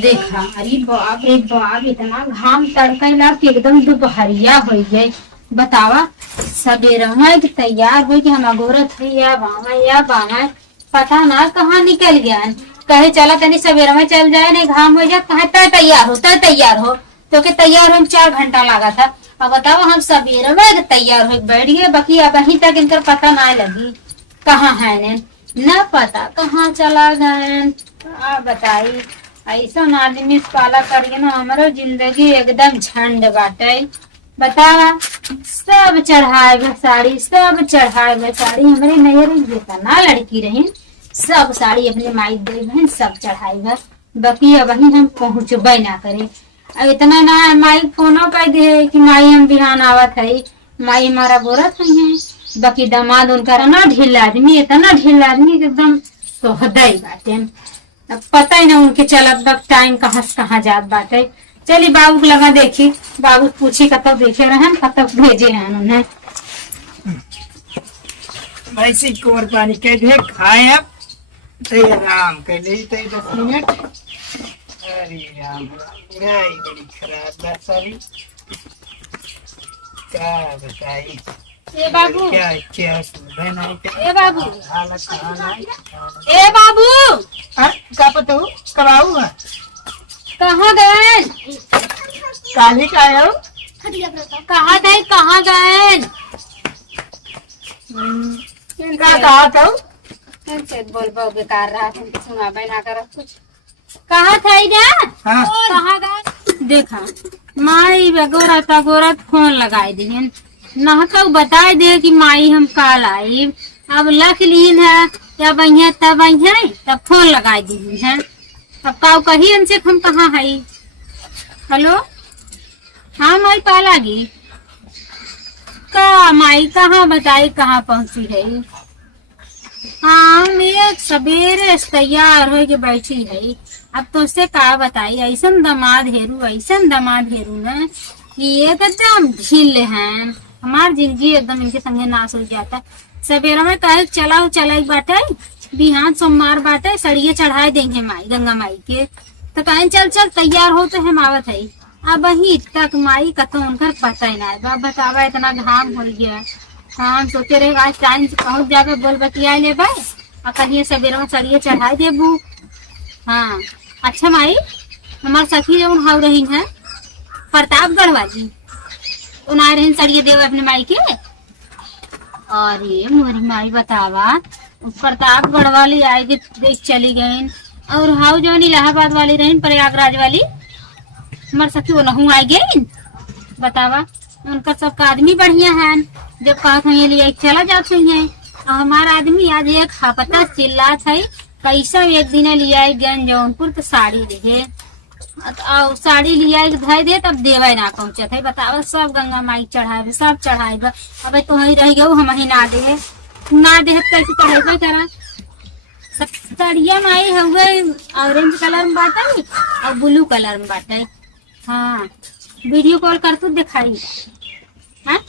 देखा, अरे बाप रे बाप, इतना घाम तड़कला कि एकदम दोपहरिया हो गए। बतावा, सवेरे में कि तैयार हो कि हम अगोरत है या बामा या बामा, पता ना कहाँ निकल गया। कहे चला तनी सवेरे में चल जाए, नहीं घाम हो जाए, कहे तय तैयार हो तो के तैयार हो 4 घंटा लगा था। अब बताओ, हम सवेरे में तैयार हो बैठ गए, बाकी अब अहीं तक इनका पता ना लगी कहाँ है ने, न पता कहाँ चला गए। बताई, ऐसा आदमी पाला करके ना हमारो जिंदगी एकदम झंड बाटे। बतावा, सब चढ़ाए गए साड़ी, सब चढ़ाए गए साड़ी, हमारे नैहर जितना लड़की रही सब साड़ी अपने माई दे बहन सब चढ़ाई गए। बाकी अब वही हम पहुँचबे ना करे। अब इतना ना माई फोनो कर दे कि माई हम बिहान आवत है, माई हमारा बोरत है। बाकी दामाद उनका ना ढीला आदमी, इतना ढीला आदमी एकदम सोहदई बाटे। अब पता ही ना उनके चलत वक्त टाइम कहाँ से कहाँ जात बाटे। चली बाबू को लगा देखी, बाबू पूछी कब देखे रहन, कब भेजे हैं उन्हें। वैसे कोर पानी कह दे खाए अब तो आराम कर ले तो 10 मिनट। अरे राम, बड़ी खराब बात सारी, क्या बताई। ए बाबू, क्या क्या सुबह नहीं ए बाबू, हालत नहीं। ए बाबू, क्या पता हूँ कब आऊंगा, कहाँ गए? काली का आया हूँ। कहाँ गए, कहाँ गए? क्या कहा था बोल बो बेकार रहा, तुमको सुना ना कर कुछ। कहाँ था जा? कहाँ गए? देखा, माई गोरत फोन लगाए दिहन, ना तो बताए दे कि माई हम काल आई। अब लख लीन है या बहिया तब आई, तब फोन लगाए दी है। अब काऊ कही हमसे हम कहाँ है। हेलो, हाँ माई काल आ गई का? माई कहाँ बताई कहाँ पहुंची है। हाँ, मैं सवेरे तैयार हो के बैठी है। अब तो उससे का बताई, ऐसन दमाद हेरू न कि एकदम ढील है। हमार जिंदगी एकदम इनके संगे नाश हो जाता। सवेरा में कहे चला बाटे, बिहान सोमवार बाटे, सड़िये चढ़ाए देंगे माई गंगा माई के। तो कहें चल तैयार हो तो हम आवत है। अब वही तक माई कतो उनकर पता ही ना। बतावा, इतना घाम हो गया। हाँ, हम सोचे रहे आज टाइम से पहुँच जावे, बोल बतिया ले भाई और कहिए सवेरे में सड़िये चढ़ाए देबू। हाँ अच्छा माई, हमार सखी जो हाउ रही है प्रतापगढ़ वाली, उना रही सड़िये देव अपने माई के। अरे मोरी माई, बतावा, प्रतापगढ़ वाली आएगी देख चली गई, और हाउ जो इलाहाबाद वाली रही प्रयागराज वाली हमार सखी वो नहू आई गई। बतावा, उनका सबका आदमी बढ़िया है, जब कहा था ये लिए चला जाते हैं। और हमारा आदमी आज एक हफ्ता चिल्लात है, कैसा एक दिन लिया गन जौनपुर तो साड़ी लिए, साड़ी लिया धय दे तब देवे ना पहुंचत है। बतावा, सब गंगा माई चढ़ाए, सब चढ़ाए। अब तो वही रह गयो, हम ही ना दे कैसे चढ़ेबे करा। सड़िया माई हुए ऑरेंज कलर में बाटे और ब्लू कलर में बाटे। हाँ, वीडियो कॉल कर तो दिखाई। हाँ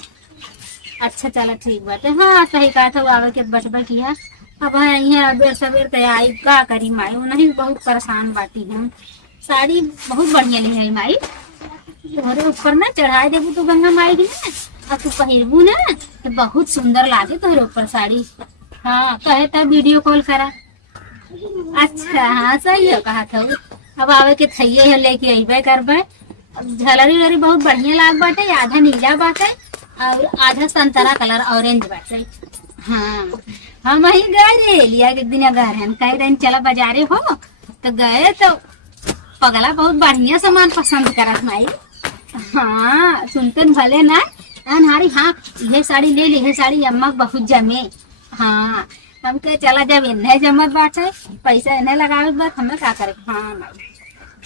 अच्छा, चलो ठीक बात है। हाँ सही कहा था, आगे के बटबा किया। अब है सवेर तैयारी का करी माई, नहीं बहुत परेशान बाटी हम। साड़ी बहुत बढ़िया ली है माई, तोहरे ऊपर ना चढ़ाए देबू तो गंगा माई की ना, और तू पहिरबू ना तो बहुत सुंदर लागे तोहरे ऊपर साड़ी। हाँ कहे था वीडियो कॉल करा। अच्छा हाँ सही है कहा था। अब आवे के थैये है लेके अबे करबे। झलरी वलरी बहुत बढ़िया लाग बाटे, आधा नीला बाटे और आधा संतरा कलर ऑरेंज बाटे। हाँ हम वही गए रे लिया एक दिन गए हम कह रहे चला बाजारे हो, तो गए तो पगला बहुत बढ़िया सामान पसंद करत माई। हाँ सुनते भले ना अनहारी, हाँ ये साड़ी ले ली, ये साड़ी अम्मा बहुत जमे। हाँ हम कहे चला जब इन्हें जमत बाटे, पैसा इन्हें लगावे बात हमें क्या करे। हाँ माई,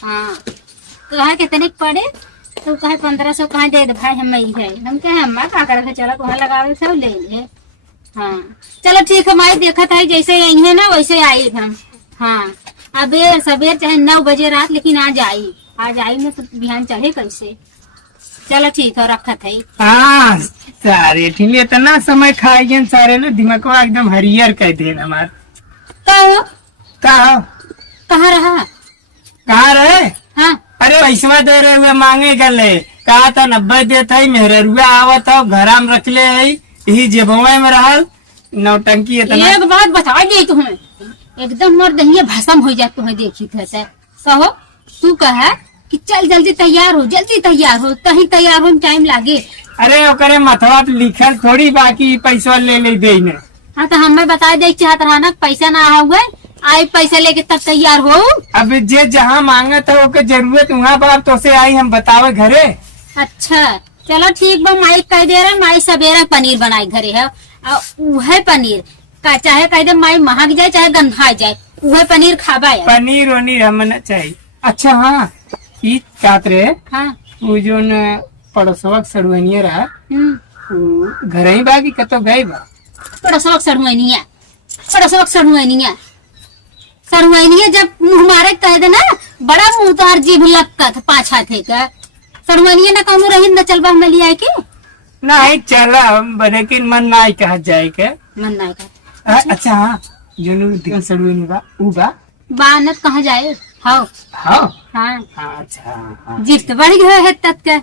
हाँ तो कहा कितने पड़े, तो कहे 1500 कहा दे दे भाई, हम ही है। हम कहे अम्मा क्या करे, चलो वहाँ लगावे सब ले लिए। हाँ चलो ठीक है माई, देखा था जैसे यही है ना वैसे आई हम। हाँ अब सवेर चाहे 9 बजे रात, लेकिन आज आई में तो बिहान चढ़े कैसे। चलो ठीक है, रखत है। हाँ सारे ठीक है, इतना समय खाए गए सारे ना, दिमाग एकदम हरियर कर दे हमार। कहाँ कहाँ कहाँ रहा, कहाँ रहे पैसा दे रहे हुए मांगे गले कहा था 90 देते है मेहरुआ आवत हो घर में रख ले है यही जेबुआ में रहल नौटंकी इतना। एक बात बता दी तुम्हें एकदम मोर दहिया भसम हो जात तुम्हें देखी थे से कहो तू कहे कि चल जल्दी तैयार हो कहीं तैयार हो टाइम लागे। अरे ओकरे मथवा पे लिखल थोड़ी बाकी पैसा ले ले दे ने। हाँ तो हमें बता दे चाहत रहा ना पैसा ना हुए आई पैसा लेके तब तैयार हो। अब जे जहाँ मांगा था ओके जरूरत वहाँ बाप तो से आई हम बतावे घरे। अच्छा चलो ठीक बा माई कह दे रहा माई सवेरा पनीर बनाई घरे है वह पनीर का चाहे कह दे माई महक जाए चाहे गंधा जाए वह पनीर खाबा है। पनीर वनीर हमने चाहिए। अच्छा हाँ की कात रे हाँ वो जो पड़ोसवा सड़ुनिया रहा घर ही बाकी कतो गई बा पड़ोसवक सड़ुआनिया जब मुँह मारे कह दे ना बड़ा मुँह तो हर जीभ लपकत पाछा थे का सड़ुआनिया ना कहूँ रही न चलबा में लिया के नहीं चला लेकिन मन नहीं कहा जाए के मन ना का। अच्छा हाँ जो सड़ुनी बा उ बा बानत कहाँ जाए हाँ हाँ हाँ अच्छा हाँ जीप तो बढ़ गया है तब का।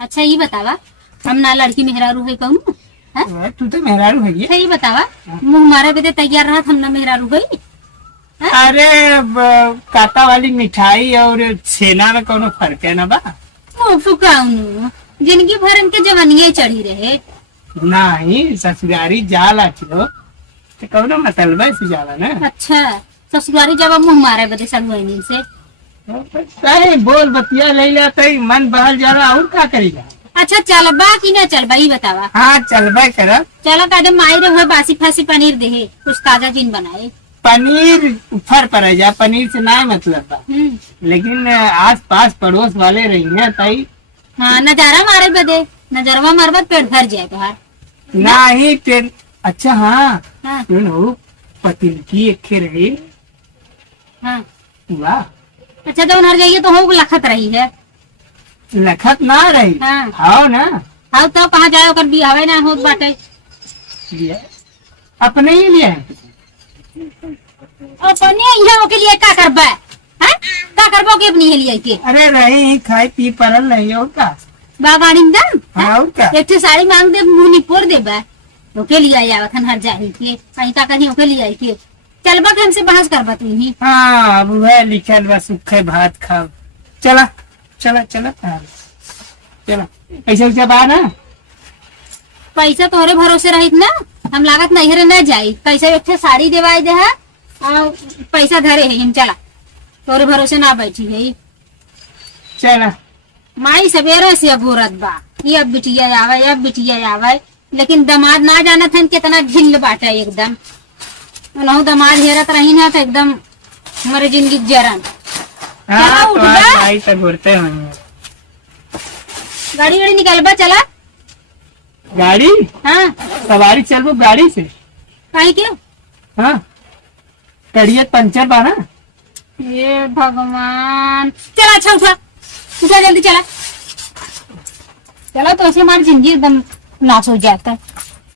अच्छा ये बतावा हम ना लड़की मेहरारू है कहूँ तू तो मेहरारू है अच्छा ये बतावा मुँह मारे बदे तैयार रहा हम ना मेहरारू गई। अरे काता वाली मिठाई और छेना में कोनो फर्क है ना बा जिंदगी भर इनके जवानिया चढ़ी रहे नहीं ससुरारी जाला क्यों तो कोनो मतलब है जाला ना। अच्छा ससुरारी जब मुँह मारे बदे सगुनी से अरे बोल बतिया ले जाता ही मन बहल जाला और क्या करेगा। अच्छा चल बा कि ना चल बा ये बतावा। हाँ चलबा कर चलो कदम माई रे हुए बासी फासी पनीर दे कुछ ताजा चीज बनाए। पनीर ऊपर पर जा पनीर से ना मतलब बा लेकिन आस पास पड़ोस वाले रही है तई हाँ नजारा मारे बदे नजरवा मारबत पेट भर जाए बाहर नहीं पेट। अच्छा हाँ हाँ सुनो पतिल की एक रही हाँ वाह अच्छा तो उधर जाइए तो हो लखत रही है लखत ना रही हाँ हाँ ना हाँ तो कहाँ जाए ओकर बिहावे ना हो बाटे अपने ही लिए है अपने यहाँ के लिए क्या करबा हाँ क्या करबो के अपनी लिए के। अरे रही खाई पी परल नहीं और का बागाड़ी दम हाँ और का एक साड़ी मांग दे मुँह निपोर दे बा ओके लिए आवत हन हर जाही के कहीं का कहीं ओके लिए के चलबा के हमसे बहस करबा तू ही। हाँ अब वह लिखल बा सूखे भात खाओ चला चला चला चला पैसा उसा बा ना पैसा तोहरे भरोसे रहित ना हम लागत नैहरे न जाई कैसे एक साड़ी देवाई दे है और पैसा धरे है हम चला तोरे भरोसे ना बैठी है। चला माई सवेरे से अघोरत बा ये अब बिटिया आवे लेकिन दामाद ना जाना था कितना ढिल्ल बाटा एकदम उन्होंने दामाद हेरत रही ना तो एकदम हमारे जिंदगी जरन। हाँ उठ तो बा। आज भाई तक घूरते होंगे गाड़ी वाड़ी निकल बा चला गाड़ी हाँ सवारी चलबो गाड़ी से कहीं क्यों हाँ कड़ियत पंचर बा ना। ये भगवान चला अच्छा उठा जल्दी चला चलो तो ऐसे हमारी जिंदगी एकदम नाश हो जाता है।